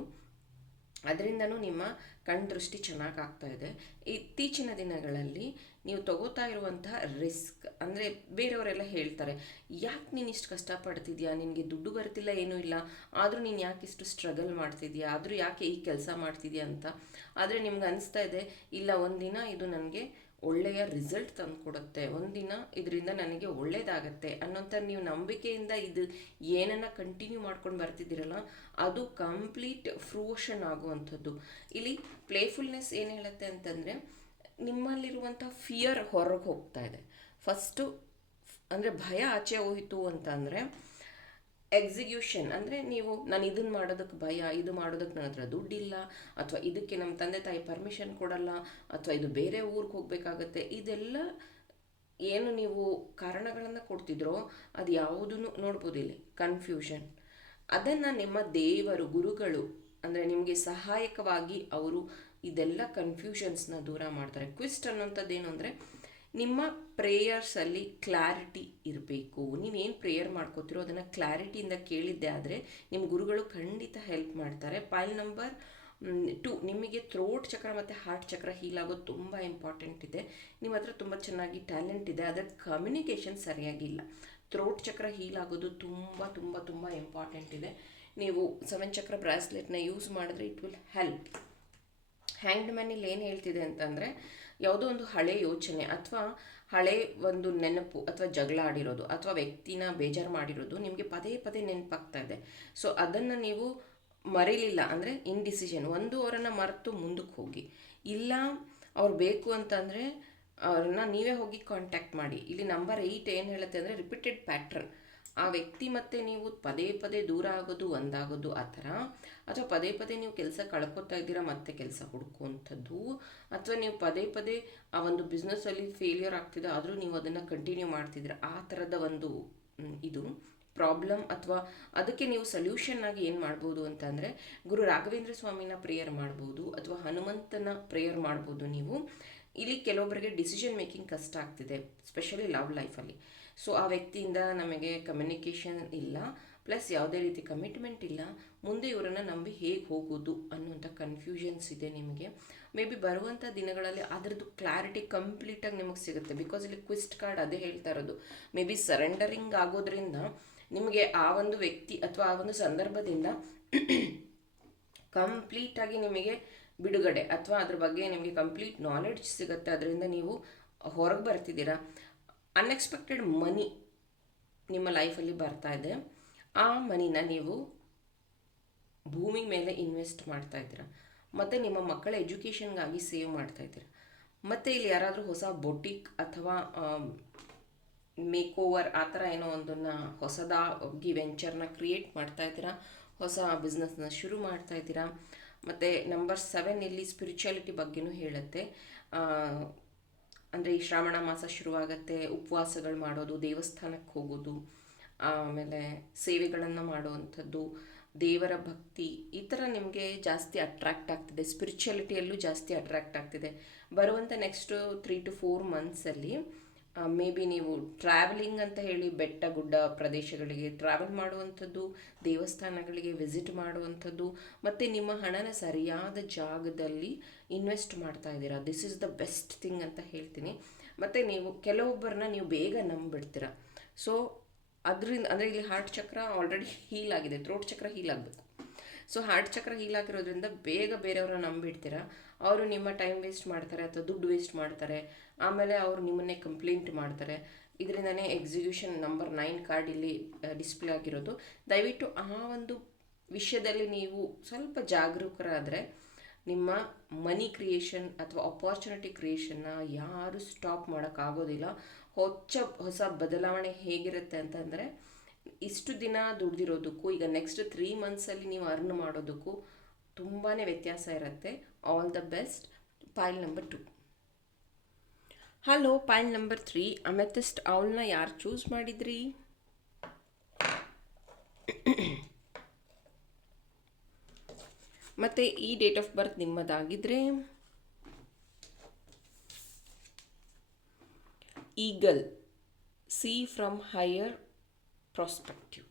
ಅದರಿಂದನೂ ನಿಮ್ಮ ಕಣ್ಣು ದೃಷ್ಟಿ ಚೆನ್ನಾಗಾಗ್ತಾ ಇದೆ. ಇತ್ತೀಚಿನ ದಿನಗಳಲ್ಲಿ ನೀವು ತಗೋತಾ ಇರುವಂತಹ ರಿಸ್ಕ್, ಅಂದರೆ ಬೇರೆಯವರೆಲ್ಲ ಹೇಳ್ತಾರೆ, ಯಾಕೆ ನೀನು ಇಷ್ಟು ಕಷ್ಟಪಡ್ತಿದ್ಯಾ, ನಿನಗೆ ದುಡ್ಡು ಬರ್ತಿಲ್ಲ, ಏನೂ ಇಲ್ಲ, ಆದರೂ ನೀನು ಯಾಕೆ ಇಷ್ಟು ಸ್ಟ್ರಗಲ್ ಮಾಡ್ತಿದ್ಯಾ, ಆದರೂ ಯಾಕೆ ಈ ಕೆಲಸ ಮಾಡ್ತಿದ್ಯಾ ಅಂತ. ಆದರೆ ನಿಮ್ಗೆ ಅನಿಸ್ತಾ ಇದೆ, ಇಲ್ಲ ಒಂದಿನ ಇದು ನನಗೆ ಒಳ್ಳೆಯ ರಿಸಲ್ಟ್ ತಂದು ಕೊಡುತ್ತೆ, ಒಂದಿನ ಇದರಿಂದ ನನಗೆ ಒಳ್ಳೆಯದಾಗತ್ತೆ ಅನ್ನೋಂಥ ನೀವು ನಂಬಿಕೆಯಿಂದ ಇದು ಏನನ್ನು ಕಂಟಿನ್ಯೂ ಮಾಡ್ಕೊಂಡು ಬರ್ತಿದ್ದೀರಲ್ಲ, ಅದು ಕಂಪ್ಲೀಟ್ ಫ್ರೂಷನ್ ಆಗುವಂಥದ್ದು. ಇಲ್ಲಿ ಪ್ಲೇಫುಲ್ನೆಸ್ ಏನು ಹೇಳುತ್ತೆ ಅಂತಂದರೆ, ನಿಮ್ಮಲ್ಲಿರುವಂಥ ಫಿಯರ್ ಹೊರಗೆ ಹೋಗ್ತಾ ಇದೆ. ಫಸ್ಟು ಅಂದರೆ ಭಯ ಆಚೆ ಹೋಯಿತು ಅಂತಂದರೆ ಎಕ್ಸಿಕ್ಯೂಷನ್, ಅಂದರೆ ನೀವು ನಾನು ಇದನ್ನು ಮಾಡೋದಕ್ಕೆ ಭಯ, ಇದು ಮಾಡೋದಕ್ಕೆ ನನ್ನ ಹತ್ರ ದುಡ್ಡಿಲ್ಲ, ಅಥವಾ ಇದಕ್ಕೆ ನಮ್ಮ ತಂದೆ ತಾಯಿ ಪರ್ಮಿಷನ್ ಕೊಡಲ್ಲ, ಅಥವಾ ಇದು ಬೇರೆ ಊರಿಗೆ ಹೋಗಬೇಕಾಗತ್ತೆ, ಇದೆಲ್ಲ ಏನು ನೀವು ಕಾರಣಗಳನ್ನು ಕೊಡ್ತಿದ್ರೋ ಅದು ಯಾವುದೂ ನೋಡ್ಬೋದು ಇಲ್ಲಿ ಕನ್ಫ್ಯೂಷನ್. ಅದನ್ನು ನಿಮ್ಮ ದೇವರು, ಗುರುಗಳು, ಅಂದರೆ ನಿಮಗೆ ಸಹಾಯಕವಾಗಿ ಅವರು ಇದೆಲ್ಲ ಕನ್ಫ್ಯೂಷನ್ಸ್ನ ದೂರ ಮಾಡ್ತಾರೆ. ಕ್ವಿಸ್ಟ್ ಅನ್ನೋಂಥದ್ದು ಏನು ಅಂದರೆ, ನಿಮ್ಮ ಪ್ರೇಯರ್ಸಲ್ಲಿ ಕ್ಲಾರಿಟಿ ಇರಬೇಕು. ನೀವೇನು ಪ್ರೇಯರ್ ಮಾಡ್ಕೋತಿರೋ ಅದನ್ನು ಕ್ಲಾರಿಟಿಯಿಂದ ಕೇಳಿದ್ದೆ ಆದರೆ ನಿಮ್ಮ ಗುರುಗಳು ಖಂಡಿತ ಹೆಲ್ಪ್ ಮಾಡ್ತಾರೆ. ಪೈಲ್ ನಂಬರ್ 2, ನಿಮಗೆ ಥ್ರೋಟ್ ಚಕ್ರ ಮತ್ತು ಹಾರ್ಟ್ ಚಕ್ರ ಹೀಲ್ ಆಗೋದು ತುಂಬ ಇಂಪಾರ್ಟೆಂಟ್ ಇದೆ. ನಿಮ್ಮ ಹತ್ರ ತುಂಬ ಚೆನ್ನಾಗಿ ಟ್ಯಾಲೆಂಟ್ ಇದೆ, ಅದರ ಕಮ್ಯುನಿಕೇಷನ್ ಸರಿಯಾಗಿಲ್ಲ. ಥ್ರೋಟ್ ಚಕ್ರ ಹೀಲ್ ಆಗೋದು ತುಂಬ ತುಂಬ ತುಂಬ ಇಂಪಾರ್ಟೆಂಟ್ ಇದೆ. ನೀವು 7 ಚಕ್ರ ಬ್ರಾಸ್ಲೆಟ್ನ ಯೂಸ್ ಮಾಡಿದ್ರೆ ಇಟ್ ವಿಲ್ ಹೆಲ್ಪ್. ಹ್ಯಾಂಗ್ಡ್ ಮ್ಯಾನಲ್ಲಿ ಏನು ಹೇಳ್ತಿದೆ ಅಂತಂದರೆ, ಯಾವುದೋ ಒಂದು ಹಳೆ ಯೋಚನೆ ಅಥವಾ ಹಳೆ ಒಂದು ನೆನಪು ಅಥವಾ ಜಗಳ ಆಡಿರೋದು ಅಥವಾ ವ್ಯಕ್ತಿನ ಬೇಜಾರು ಮಾಡಿರೋದು ನಿಮಗೆ ಪದೇ ಪದೇ ನೆನಪಾಗ್ತಾ ಇದೆ. ಸೊ ಅದನ್ನು ನೀವು ಮರೀಲಿಲ್ಲ ಅಂದರೆ ಇಂಡಿಸಿಷನ್, ಒಂದು ಅವರನ್ನು ಮರೆತು ಮುಂದಕ್ಕೆ ಹೋಗಿ, ಇಲ್ಲ ಅವ್ರು ಬೇಕು ಅಂತಂದರೆ ಅವ್ರನ್ನ ನೀವೇ ಹೋಗಿ ಕಾಂಟ್ಯಾಕ್ಟ್ ಮಾಡಿ. ಇಲ್ಲಿ ನಂಬರ್ 8 ಏನು ಹೇಳುತ್ತೆ ಅಂದರೆ ರಿಪೀಟೆಡ್ ಪ್ಯಾಟ್ರನ್, ಆ ವ್ಯಕ್ತಿ ಮತ್ತೆ ನೀವು ಪದೇ ಪದೇ ದೂರ ಆಗೋದು ಒಂದಾಗೋದು ಆ ಥರ, ಅಥವಾ ಪದೇ ಪದೇ ನೀವು ಕೆಲಸ ಕಳ್ಕೊತಾ ಇದ್ದೀರಾ ಮತ್ತೆ ಕೆಲಸ ಹುಡ್ಕುವಂಥದ್ದು, ಅಥವಾ ನೀವು ಪದೇ ಪದೇ ಆ ಒಂದು ಬಿಸ್ನೆಸ್ಸಲ್ಲಿ ಫೇಲ್ಯೂರ್ ಆಗ್ತಿದೆ ಆದರೂ ನೀವು ಅದನ್ನು ಕಂಟಿನ್ಯೂ ಮಾಡ್ತಿದ್ದೀರಾ, ಆ ಥರದ ಒಂದು ಇದು ಪ್ರಾಬ್ಲಮ್. ಅಥವಾ ಅದಕ್ಕೆ ನೀವು ಸೊಲ್ಯೂಷನ್ ಆಗಿ ಏನು ಮಾಡ್ಬೋದು ಅಂತಂದರೆ, ಗುರು ರಾಘವೇಂದ್ರ ಸ್ವಾಮಿನ ಪ್ರೇಯರ್ ಮಾಡ್ಬೋದು, ಅಥವಾ ಹನುಮಂತನ ಪ್ರೇಯರ್ ಮಾಡ್ಬೋದು ನೀವು. ಇಲ್ಲಿ ಕೆಲವೊಬ್ಬರಿಗೆ ಡಿಸಿಷನ್ ಮೇಕಿಂಗ್ ಕಷ್ಟ ಆಗ್ತಿದೆ, ಸ್ಪೆಷಲಿ ಲವ್ ಲೈಫಲ್ಲಿ. ಸೊ ಆ ವ್ಯಕ್ತಿಯಿಂದ ನಮಗೆ ಕಮ್ಯುನಿಕೇಷನ್ ಇಲ್ಲ, ಪ್ಲಸ್ ಯಾವುದೇ ರೀತಿ ಕಮಿಟ್ಮೆಂಟ್ ಇಲ್ಲ, ಮುಂದೆ ಇವರನ್ನು ನಂಬಿ ಹೇಗೆ ಹೋಗೋದು ಅನ್ನುವಂಥ ಕನ್ಫ್ಯೂಷನ್ಸ್ ಇದೆ ನಿಮಗೆ. ಮೇ ಬಿ ಬರುವಂಥ ದಿನಗಳಲ್ಲಿ ಅದರದ್ದು ಕ್ಲಾರಿಟಿ ಕಂಪ್ಲೀಟಾಗಿ ನಿಮಗೆ ಸಿಗುತ್ತೆ. ಬಿಕಾಸ್ ಇಲ್ಲಿ ಕ್ವಿಸ್ಟ್ ಕಾರ್ಡ್ ಅದೇ ಹೇಳ್ತಾ ಇರೋದು, ಮೇ ಬಿ ಸರೆಂಡರಿಂಗ್ ಆಗೋದ್ರಿಂದ ನಿಮಗೆ ಆ ಒಂದು ವ್ಯಕ್ತಿ ಅಥವಾ ಆ ಒಂದು ಸಂದರ್ಭದಿಂದ ಕಂಪ್ಲೀಟಾಗಿ ನಿಮಗೆ ಬಿಡುಗಡೆ ಅಥವಾ ಅದ್ರ ಬಗ್ಗೆ ನಿಮಗೆ ಕಂಪ್ಲೀಟ್ ನಾಲೆಡ್ಜ್ ಸಿಗುತ್ತೆ. ಅದರಿಂದ ನೀವು ಹೊರಗೆ ಬರ್ತಿದ್ದೀರಾ. ಅನ್ಎಕ್ಸ್ಪೆಕ್ಟೆಡ್ ಮನಿ ನಿಮ್ಮ ಲೈಫಲ್ಲಿ ಬರ್ತಾ ಇದೆ. ಆ ಮನಿನ ನೀವು ಭೂಮಿ ಮೇಲೆ ಇನ್ವೆಸ್ಟ್ ಮಾಡ್ತಾ ಇದ್ದೀರಾ, ಮತ್ತು ನಿಮ್ಮ ಮಕ್ಕಳ ಎಜುಕೇಷನ್ಗಾಗಿ ಸೇವ್ ಮಾಡ್ತಾ ಇದ್ದೀರಾ. ಮತ್ತು ಇಲ್ಲಿ ಯಾರಾದರೂ ಹೊಸ ಬೊಟಿಕ್ ಅಥವಾ ಮೇಕ್ ಓವರ್ ಆ ಥರ ಏನೋ ಒಂದನ್ನು ಹೊಸದಾಗಿ ವೆಂಚರ್ನ ಕ್ರಿಯೇಟ್ ಮಾಡ್ತಾ ಇದ್ದೀರಾ, ಹೊಸ ಬಿಸ್ನೆಸ್ನ ಶುರು ಮಾಡ್ತಾ ಇದ್ದೀರಾ. ಮತ್ತು ನಂಬರ್ 7 ಇಲ್ಲಿ ಸ್ಪಿರಿಚುಯಾಲಿಟಿ ಬಗ್ಗೆನೂ ಹೇಳುತ್ತೆ. ಅಂದರೆ ಈ ಶ್ರಾವಣ ಮಾಸ ಶುರುವಾಗತ್ತೆ, ಉಪವಾಸಗಳು ಮಾಡೋದು, ದೇವಸ್ಥಾನಕ್ಕೆ ಹೋಗೋದು, ಆಮೇಲೆ ಸೇವೆಗಳನ್ನು ಮಾಡುವಂಥದ್ದು, ದೇವರ ಭಕ್ತಿ, ಈ ಥರ ನಿಮಗೆ ಜಾಸ್ತಿ ಅಟ್ರ್ಯಾಕ್ಟ್ ಆಗ್ತಿದೆ. ಸ್ಪಿರಿಚುಯಾಲಿಟಿಯಲ್ಲೂ ಜಾಸ್ತಿ ಅಟ್ರ್ಯಾಕ್ಟ್ ಆಗ್ತಿದೆ. ಬರುವಂಥ ನೆಕ್ಸ್ಟು 3 to 4 ಮಂತ್ಸಲ್ಲಿ ಮೇ ಬಿ ನೀವು ಟ್ರಾವೆಲಿಂಗ್ ಅಂತ ಹೇಳಿ ಬೆಟ್ಟ ಗುಡ್ಡ ಪ್ರದೇಶಗಳಿಗೆ ಟ್ರಾವೆಲ್ ಮಾಡುವಂಥದ್ದು, ದೇವಸ್ಥಾನಗಳಿಗೆ ವಿಸಿಟ್ ಮಾಡುವಂಥದ್ದು, ಮತ್ತು ನಿಮ್ಮ ಹಣನ ಸರಿಯಾದ ಜಾಗದಲ್ಲಿ ಇನ್ವೆಸ್ಟ್ ಮಾಡ್ತಾ ಇದ್ದೀರಾ. This is the best thing ಅಂತ ಹೇಳ್ತೀನಿ. ಮತ್ತು ನೀವು ಕೆಲವೊಬ್ಬರನ್ನ ನೀವು ಬೇಗ ನಂಬಿಡ್ತೀರ. ಸೊ ಅದರಿಂದ ಅಂದರೆ ಇಲ್ಲಿ ಹಾರ್ಟ್ ಚಕ್ರ ಆಲ್ರೆಡಿ ಹೀಲ್ ಆಗಿದೆ, ಥ್ರೋಟ್ ಚಕ್ರ ಹೀಲ್ ಆಗಬೇಕು. ಸೊ ಹಾರ್ಟ್ ಚಕ್ರ ಹೀಲ್ ಆಗಿರೋದ್ರಿಂದ ಬೇಗ ಬೇರೆಯವ್ರನ್ನ ನಂಬಿಡ್ತೀರ. ಅವರು ನಿಮ್ಮ ಟೈಮ್ ವೇಸ್ಟ್ ಮಾಡ್ತಾರೆ ಅಥವಾ ದುಡ್ಡು ವೇಸ್ಟ್ ಮಾಡ್ತಾರೆ, ಆಮೇಲೆ ಅವರು ನಿಮ್ಮನ್ನೇ ಕಂಪ್ಲೇಂಟ್ ಮಾಡ್ತಾರೆ. ಇದರಿಂದನೇ ಎಕ್ಸಿಕ್ಯೂಷನ್ ನಂಬರ್ 9 ಕಾರ್ಡ್ ಇಲ್ಲಿ ಡಿಸ್ಪ್ಲೇ ಆಗಿರೋದು. ದಯವಿಟ್ಟು ಆ ಒಂದು ವಿಷಯದಲ್ಲಿ ನೀವು ಸ್ವಲ್ಪ ಜಾಗರೂಕರಾದರೆ ನಿಮ್ಮ ಮನಿ ಕ್ರಿಯೇಷನ್ ಅಥವಾ ಅಪಾರ್ಚುನಿಟಿ ಕ್ರಿಯೇಷನ್ನ ಯಾರು ಸ್ಟಾಪ್ ಮಾಡೋಕ್ಕಾಗೋದಿಲ್ಲ. ಹೊಸ ಬದಲಾವಣೆ ಹೇಗಿರುತ್ತೆ ಅಂತಂದರೆ, ಇಷ್ಟು ದಿನ ದುಡ್ದಿರೋದಕ್ಕೂ ಈಗ ನೆಕ್ಸ್ಟ್ 3 ಮಂತ್ಸಲ್ಲಿ ನೀವು ಅರ್ನ್ ಮಾಡೋದಕ್ಕೂ ತುಂಬಾ ವ್ಯತ್ಯಾಸ ಇರುತ್ತೆ. All the best. Pile number 2. Hello, pile number 3 amethyst ಔಲ್ನ ಯಾರು ಚೂಸ್ ಮಾಡಿದ್ರಿ? ಮತ್ತು ಈ ಡೇಟ್ ಆಫ್ ಬರ್ತ್ ನಿಮ್ಮದಾಗಿದ್ದರೆ eagle, see from higher perspective.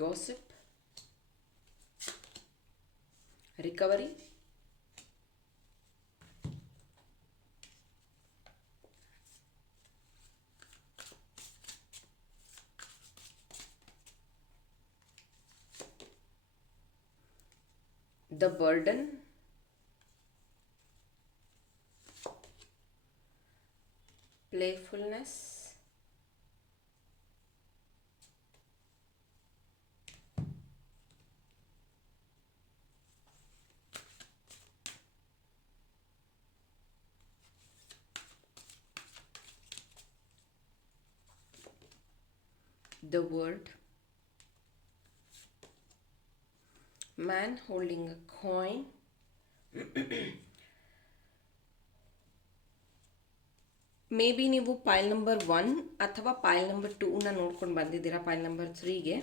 Gossip, recovery, the burden, playfulness, the word, man holding a coin, may be ನೀವು ಪೈಲ್ number 1 ಅಥವಾ ಪೈಲ್ number 2ನ ನೋಡ್ಕೊಂಡು ಬಂದಿದ್ದೀರಾ ಪೈಲ್ ನಂಬರ್ 3ಗೆ.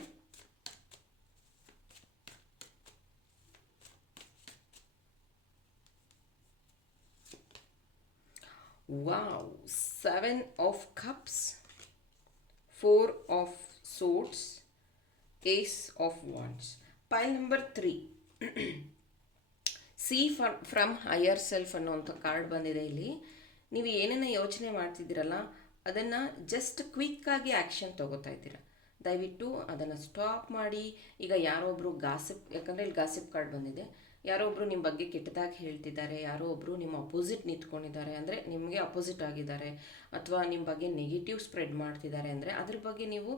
Wow, 7 of cups, 4 of swords, ace of wands. Pile number 3 see from higher self ಅನ್ನೋಂಥ card ಬಂದಿದೆ ಇಲ್ಲಿ. ನೀವು ಏನೇನು ಯೋಚನೆ ಮಾಡ್ತಿದ್ದೀರಲ್ಲ ಅದನ್ನು ಜಸ್ಟ್ ಕ್ವಿಕ್ಕಾಗಿ ಆ್ಯಕ್ಷನ್ ತೊಗೋತಾ ಇದ್ದೀರ. ದಯವಿಟ್ಟು ಅದನ್ನು ಸ್ಟಾಪ್ ಮಾಡಿ. ಈಗ ಯಾರೊಬ್ಬರು ಗಾಸಿಪ್, ಯಾಕಂದರೆ ಇಲ್ಲಿ ಗಾಸಿಪ್ ಕಾರ್ಡ್ ಬಂದಿದೆ, ಯಾರೋ ಒಬ್ಬರು ನಿಮ್ಮ ಬಗ್ಗೆ ಕೆಟ್ಟದಾಗಿ ಹೇಳ್ತಿದ್ದಾರೆ, ಯಾರೋ ಒಬ್ಬರು ನಿಮ್ಮ ಅಪೋಸಿಟ್ ನಿಂತ್ಕೊಂಡಿದ್ದಾರೆ, ಅಂದರೆ ನಿಮಗೆ ಅಪೋಸಿಟ್ ಆಗಿದ್ದಾರೆ, ಅಥವಾ ನಿಮ್ಮ ಬಗ್ಗೆ ನೆಗೆಟಿವ್ ಸ್ಪ್ರೆಡ್ ಮಾಡ್ತಿದ್ದಾರೆ ಅಂದರೆ ಅದ್ರ ಬಗ್ಗೆ ನೀವು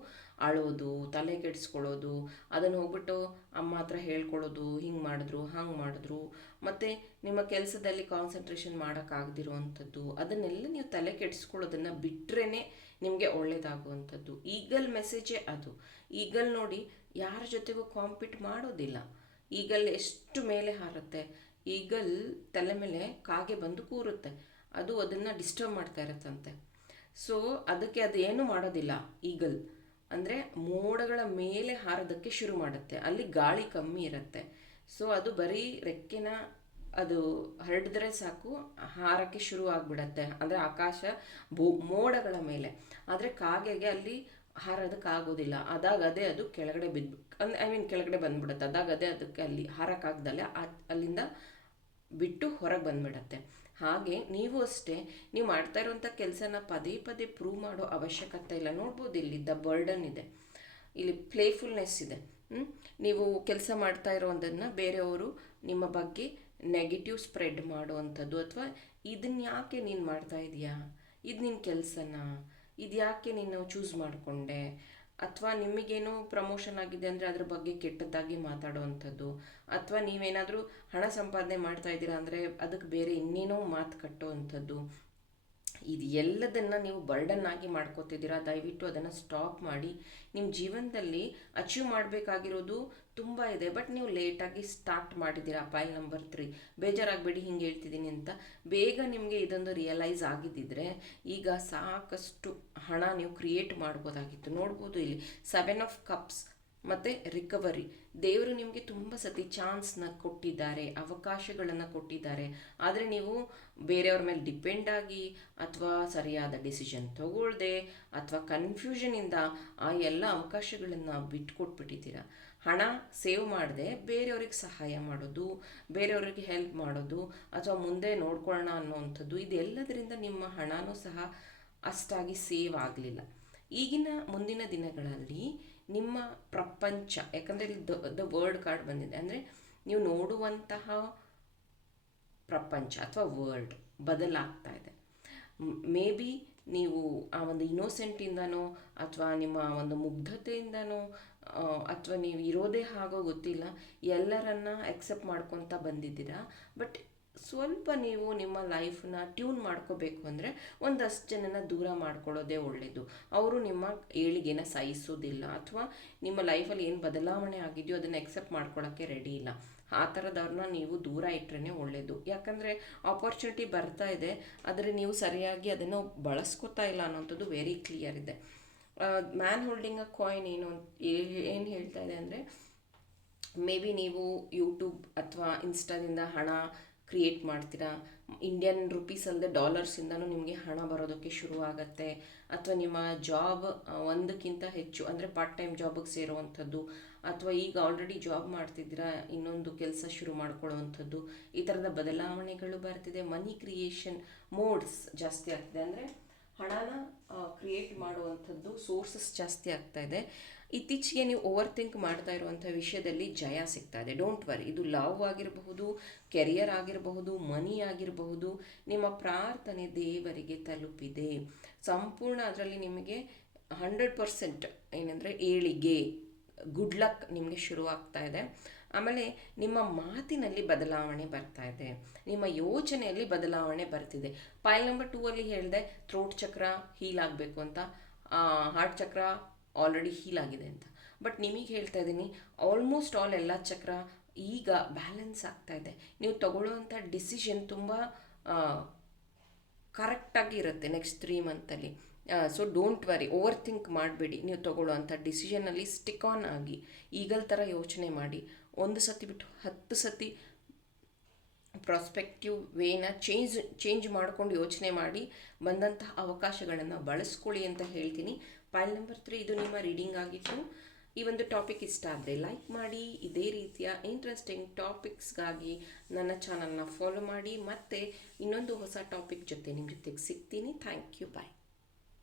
ಅಳೋದು, ತಲೆ ಕೆಡಿಸ್ಕೊಳ್ಳೋದು, ಅದನ್ನು ಹೋಗ್ಬಿಟ್ಟು ಅಮ್ಮ ಹತ್ರ ಹೇಳ್ಕೊಳ್ಳೋದು, ಹಿಂಗೆ ಮಾಡಿದ್ರು ಹಂಗೆ ಮಾಡಿದ್ರು, ಮತ್ತು ನಿಮ್ಮ ಕೆಲಸದಲ್ಲಿ ಕಾನ್ಸಂಟ್ರೇಷನ್ ಮಾಡೋಕ್ಕಾಗದಿರುವಂಥದ್ದು, ಅದನ್ನೆಲ್ಲ ನೀವು ತಲೆ ಕೆಡಿಸ್ಕೊಳ್ಳೋದನ್ನು ಬಿಟ್ಟರೆ ನಿಮಗೆ ಒಳ್ಳೆಯದಾಗುವಂಥದ್ದು. ಈಗಲ್ ಮೆಸೇಜೇ ಅದು. ಈಗಲ್ ನೋಡಿ ಯಾರ ಜೊತೆಗೂ ಕಾಂಪೀಟ್ ಮಾಡೋದಿಲ್ಲ. ಈಗಲ್ ಎಷ್ಟು ಮೇಲೆ ಹಾರುತ್ತೆ, ಈಗಲ್ ತಲೆ ಮೇಲೆ ಕಾಗೆ ಬಂದು ಕೂರುತ್ತೆ, ಅದು ಅದನ್ನು ಡಿಸ್ಟರ್ಬ್ ಮಾಡ್ತಾ ಇರುತ್ತಂತೆ. ಸೊ ಅದಕ್ಕೆ ಅದು ಏನು ಮಾಡೋದಿಲ್ಲ. ಈಗಲ್ ಅಂದರೆ ಮೋಡಗಳ ಮೇಲೆ ಹಾರೋದಕ್ಕೆ ಶುರು ಮಾಡುತ್ತೆ, ಅಲ್ಲಿ ಗಾಳಿ ಕಮ್ಮಿ ಇರುತ್ತೆ. ಸೊ ಅದು ಬರೀ ರೆಕ್ಕೆನ ಅದು ಹರಡಿದ್ರೆ ಸಾಕು ಹಾರಕ್ಕೆ ಶುರು ಆಗಿಬಿಡತ್ತೆ, ಅಂದರೆ ಆಕಾಶ ಮೋಡಗಳ ಮೇಲೆ. ಆದರೆ ಕಾಗೆಗೆ ಅಲ್ಲಿ ಹಾರೋದಕ್ಕಾಗೋದಿಲ್ಲ, ಅದಾಗದೇ ಅದು ಕೆಳಗಡೆ ಬಿದ್ದು ಕೆಳಗಡೆ ಬಂದ್ಬಿಡುತ್ತೆ, ಅದಾಗದೇ ಅದಕ್ಕೆ ಅಲ್ಲಿ ಹಾರಕ್ಕಾಗ್ದಲೆ ಅಲ್ಲಿಂದ ಬಿಟ್ಟು ಹೊರಗೆ ಬಂದ್ಬಿಡತ್ತೆ. ಹಾಗೆ ನೀವು ಅಷ್ಟೇ, ನೀವು ಮಾಡ್ತಾ ಇರುವಂಥ ಕೆಲಸನ ಪದೇ ಪದೇ ಪ್ರೂವ್ ಮಾಡೋ ಅವಶ್ಯಕತೆ ಇಲ್ಲ. ನೋಡ್ಬೋದು ಇಲ್ಲಿ ಬರ್ಡನ್ ಇದೆ, ಇಲ್ಲಿ ಪ್ಲೇಫುಲ್ನೆಸ್ ಇದೆ. ನೀವು ಕೆಲಸ ಮಾಡ್ತಾ ಇರೋದನ್ನು ಬೇರೆಯವರು ನಿಮ್ಮ ಬಗ್ಗೆ ನೆಗೆಟಿವ್ ಸ್ಪ್ರೆಡ್ ಮಾಡುವಂಥದ್ದು, ಅಥವಾ ಇದನ್ನ ಯಾಕೆ ನೀನು ಮಾಡ್ತಾ ಇದೀಯಾ, ಇದು ನಿನ್ನ ಕೆಲಸನ, ಇದು ಯಾಕೆ ನೀನು ಚೂಸ್ ಮಾಡಿಕೊಂಡೆ, ಅಥವಾ ನಿಮಗೇನೋ ಪ್ರಮೋಷನ್ ಆಗಿದೆ ಅಂದರೆ ಅದ್ರ ಬಗ್ಗೆ ಕೆಟ್ಟದ್ದಾಗಿ ಮಾತಾಡುವಂಥದ್ದು, ಅಥವಾ ನೀವೇನಾದರೂ ಹಣ ಸಂಪಾದನೆ ಮಾಡ್ತಾ ಇದ್ದೀರಾ ಅಂದರೆ ಅದಕ್ಕೆ ಬೇರೆ ಇನ್ನೇನೋ ಮಾತು ಕಟ್ಟುವಂಥದ್ದು. ಇದು ಎಲ್ಲದನ್ನು ನೀವು ಬರ್ಡನ್ ಆಗಿ ಮಾಡ್ಕೋತಿದ್ದೀರಾ. ದಯವಿಟ್ಟು ಅದನ್ನು ಸ್ಟಾಪ್ ಮಾಡಿ. ನಿಮ್ಮ ಜೀವನದಲ್ಲಿ ಅಚೀವ್ ಮಾಡಬೇಕಾಗಿರೋದು ತುಂಬ ಇದೆ, ಬಟ್ ನೀವು ಲೇಟಾಗಿ ಸ್ಟಾರ್ಟ್ ಮಾಡಿದ್ದೀರಾ. ಫೈಲ್ ನಂಬರ್ 3, ಬೇಜಾರಾಗಬೇಡಿ ಹಿಂಗೆ ಹೇಳ್ತಿದ್ದೀನಿ ಅಂತ. ಬೇಗ ನಿಮಗೆ ಇದೊಂದು ರಿಯಲೈಸ್ ಆಗಿದ್ದಿದ್ರೆ ಈಗ ಸಾಕಷ್ಟು ಹಣ ನೀವು ಕ್ರಿಯೇಟ್ ಮಾಡ್ಬೋದಾಗಿತ್ತು. ನೋಡ್ಬೋದು ಇಲ್ಲಿ 7 ಆಫ್ ಕಪ್ಸ್ ಮತ್ತು ರಿಕವರಿ. ದೇವರು ನಿಮಗೆ ತುಂಬ ಸತಿ ಚಾನ್ಸ್ನ ಕೊಟ್ಟಿದ್ದಾರೆ, ಅವಕಾಶಗಳನ್ನು ಕೊಟ್ಟಿದ್ದಾರೆ. ಆದರೆ ನೀವು ಬೇರೆಯವ್ರ ಮೇಲೆ ಡಿಪೆಂಡ್ ಆಗಿ, ಅಥವಾ ಸರಿಯಾದ ಡಿಸಿಷನ್ ತಗೊಳ್ದೆ, ಅಥವಾ ಕನ್ಫ್ಯೂಷನಿಂದ ಆ ಎಲ್ಲ ಅವಕಾಶಗಳನ್ನು ಬಿಟ್ಕೊಟ್ಬಿಟ್ಟಿದ್ದೀರ. ಹಣ ಸೇವ್ ಮಾಡದೆ ಬೇರೆಯವ್ರಿಗೆ ಸಹಾಯ ಮಾಡೋದು, ಬೇರೆಯವ್ರಿಗೆ ಹೆಲ್ಪ್ ಮಾಡೋದು, ಅಥವಾ ಮುಂದೆ ನೋಡ್ಕೊಳ್ಳೋಣ ಅನ್ನೋವಂಥದ್ದು, ಇದೆಲ್ಲದರಿಂದ ನಿಮ್ಮ ಹಣನೂ ಸಹ ಅಷ್ಟಾಗಿ ಸೇವ್ ಆಗಲಿಲ್ಲ. ಈಗಿನ ಮುಂದಿನ ದಿನಗಳಲ್ಲಿ ನಿಮ್ಮ ಪ್ರಪಂಚ, ಯಾಕಂದರೆ ಇಲ್ಲಿ ದ ವರ್ಲ್ಡ್ ಕಾರ್ಡ್ ಬಂದಿದೆ, ಅಂದರೆ ನೀವು ನೋಡುವಂತಹ ಪ್ರಪಂಚ ಅಥವಾ ವರ್ಲ್ಡ್ ಬದಲಾಗ್ತಾ ಇದೆ. ಮೇ ಬಿ ನೀವು ಆ ಒಂದು ಇನ್ನೋಸೆಂಟಿಂದನೋ, ಅಥವಾ ನಿಮ್ಮ ಒಂದು ಮುಗ್ಧತೆಯಿಂದನೋ, ಅಥವಾ ನೀವು ಇರೋದೇ ಹಾಗೋ ಗೊತ್ತಿಲ್ಲ, ಎಲ್ಲರನ್ನ ಎಕ್ಸೆಪ್ಟ್ ಮಾಡ್ಕೊತ ಬಂದಿದ್ದೀರಾ. ಬಟ್ ಸ್ವಲ್ಪ ನೀವು ನಿಮ್ಮ ಲೈಫ್ನ ಟ್ಯೂನ್ ಮಾಡ್ಕೋಬೇಕು ಅಂದರೆ ಒಂದಷ್ಟು ಜನನ ದೂರ ಮಾಡ್ಕೊಳ್ಳೋದೇ ಒಳ್ಳೆಯದು. ಅವರು ನಿಮ್ಮ ಏಳಿಗೆನ ಸಹಿಸೋದಿಲ್ಲ, ಅಥವಾ ನಿಮ್ಮ ಲೈಫಲ್ಲಿ ಏನು ಬದಲಾವಣೆ ಆಗಿದೆಯೋ ಅದನ್ನು ಎಕ್ಸೆಪ್ಟ್ ಮಾಡ್ಕೊಳ್ಳೋಕ್ಕೆ ರೆಡಿ ಇಲ್ಲ. ಆ ಥರದವ್ರನ್ನ ನೀವು ದೂರ ಇಟ್ಟರೆ ಒಳ್ಳೆಯದು. ಯಾಕಂದರೆ ಆಪರ್ಚುನಿಟಿ ಬರ್ತಾ ಇದೆ, ಆದರೆ ನೀವು ಸರಿಯಾಗಿ ಅದನ್ನು ಬಳಸ್ಕೊತಾ ಇಲ್ಲ ಅನ್ನೋಂಥದ್ದು ವೆರಿ ಕ್ಲಿಯರ್ ಇದೆ. ಮ್ಯಾನ್ ಹೋಲ್ಡಿಂಗ್ ಅ ಕಾಯಿನ್ ಏನು ಹೇಳ್ತಾ ಇದೆ ಅಂದರೆ, ಮೇ ಬಿ ನೀವು ಯೂಟ್ಯೂಬ್ ಅಥವಾ ಇನ್ಸ್ಟಾದಿಂದ ಹಣ ಕ್ರಿಯೇಟ್ ಮಾಡ್ತೀರಾ, ಇಂಡಿಯನ್ ರುಪೀಸ್ ಅಲ್ಲದೆ ಡಾಲರ್ಸಿಂದನೂ ನಿಮಗೆ ಹಣ ಬರೋದಕ್ಕೆ ಶುರು ಆಗುತ್ತೆ. ಅಥವಾ ನಿಮ್ಮ ಜಾಬ್ ಒಂದಕ್ಕಿಂತ ಹೆಚ್ಚು, ಅಂದರೆ ಪಾರ್ಟ್ ಟೈಮ್ ಜಾಬಿಗೆ ಸೇರುವಂಥದ್ದು, ಅಥವಾ ಈಗ ಆಲ್ರೆಡಿ ಜಾಬ್ ಮಾಡ್ತಿದ್ದೀರಾ ಇನ್ನೊಂದು ಕೆಲಸ ಶುರು ಮಾಡ್ಕೊಳ್ಳುವಂಥದ್ದು, ಈ ಥರದ ಬದಲಾವಣೆಗಳು ಬರ್ತಿದೆ. ಮನಿ ಕ್ರಿಯೇಷನ್ ಮೋಡ್ಸ್ ಜಾಸ್ತಿ ಆಗ್ತಿದೆ, ಅಂದರೆ ಹಣನ ಕ್ರಿಯೇಟ್ ಮಾಡುವಂಥದ್ದು ಸೋರ್ಸಸ್ ಜಾಸ್ತಿ ಆಗ್ತಾ ಇದೆ. ಇತ್ತೀಚೆಗೆ ನೀವು ಓವರ್ ಥಿಂಕ್ ಮಾಡ್ತಾ ಇರುವಂಥ ವಿಷಯದಲ್ಲಿ ಜಯ ಸಿಗ್ತಾ ಇದೆ. ಡೋಂಟ್ ವರಿ, ಇದು ಲವ್ ಆಗಿರಬಹುದು, ಕೆರಿಯರ್ ಆಗಿರಬಹುದು, ಮನಿ ಆಗಿರಬಹುದು, ನಿಮ್ಮ ಪ್ರಾರ್ಥನೆ ದೇವರಿಗೆ ತಲುಪಿದೆ ಸಂಪೂರ್ಣ. ಅದರಲ್ಲಿ ನಿಮಗೆ 100% ಏನಂದರೆ ಏಳಿಗೆ, ಗುಡ್ ಲಕ್ ನಿಮಗೆ ಶುರುವಾಗ್ತಾ ಇದೆ. ಆಮೇಲೆ ನಿಮ್ಮ ಮಾತಿನಲ್ಲಿ ಬದಲಾವಣೆ ಬರ್ತಾ ಇದೆ, ನಿಮ್ಮ ಯೋಚನೆಯಲ್ಲಿ ಬದಲಾವಣೆ ಬರ್ತಿದೆ. ಫೈಲ್ ನಂಬರ್ 2 ಅಲ್ಲಿ ಹೇಳಿದೆ ಥ್ರೋಟ್ ಚಕ್ರ ಹೀಲ್ ಆಗಬೇಕು ಅಂತ, ಹಾರ್ಟ್ ಚಕ್ರ ಆಲ್ರೆಡಿ ಹೀಲ್ ಆಗಿದೆ ಅಂತ. ಬಟ್ ನಿಮಗೆ ಹೇಳ್ತಾ ಇದ್ದೀನಿ, ಆಲ್ಮೋಸ್ಟ್ ಆಲ್ ಎಲ್ಲ ಚಕ್ರ ಈಗ ಬ್ಯಾಲೆನ್ಸ್ ಆಗ್ತಾ ಇದೆ. ನೀವು ತಗೊಳ್ಳುವಂಥ ಡಿಸಿಷನ್ ತುಂಬ ಕರೆಕ್ಟಾಗಿ ಇರುತ್ತೆ ನೆಕ್ಸ್ಟ್ 3 ಮಂತಲ್ಲಿ. So don't worry, over think ಮಾಡಬೇಡಿ. ನೀವು ತೊಗೊಳ್ಳೋವಂಥ ಡಿಸಿಷನಲ್ಲಿ ಸ್ಟಿಕ್ ಆನ್ ಆಗಿ ಈಗಲ್ ಥರ ಯೋಚನೆ ಮಾಡಿ. ಒಂದು ಸತಿ ಬಿಟ್ಟು 10 ಸತಿ ಪ್ರಾಸ್ಪೆಕ್ಟಿವ್ ವೇನ ಚೇಂಜ್ ಮಾಡ್ಕೊಂಡು ಯೋಚನೆ ಮಾಡಿ ಬಂದಂತಹ ಅವಕಾಶಗಳನ್ನು ಬಳಸ್ಕೊಳ್ಳಿ ಅಂತ ಹೇಳ್ತೀನಿ. ಫೈಲ್ ನಂಬರ್ 3 ಇದು ನಿಮ್ಮ ರೀಡಿಂಗ್ ಆಗಿತ್ತು. ಈ ಒಂದು ಟಾಪಿಕ್ ಇಷ್ಟ ಆದರೆ ಲೈಕ್ ಮಾಡಿ. ಇದೇ ರೀತಿಯ ಇಂಟ್ರೆಸ್ಟಿಂಗ್ ಟಾಪಿಕ್ಸ್ಗಾಗಿ ನನ್ನ ಚಾನಲ್ನ ಫಾಲೋ ಮಾಡಿ. ಮತ್ತು ಇನ್ನೊಂದು ಹೊಸ ಟಾಪಿಕ್ ಜೊತೆ ನಿಮ್ಮ ಜೊತೆಗೆ ಸಿಗ್ತೀನಿ. Thank you, bye.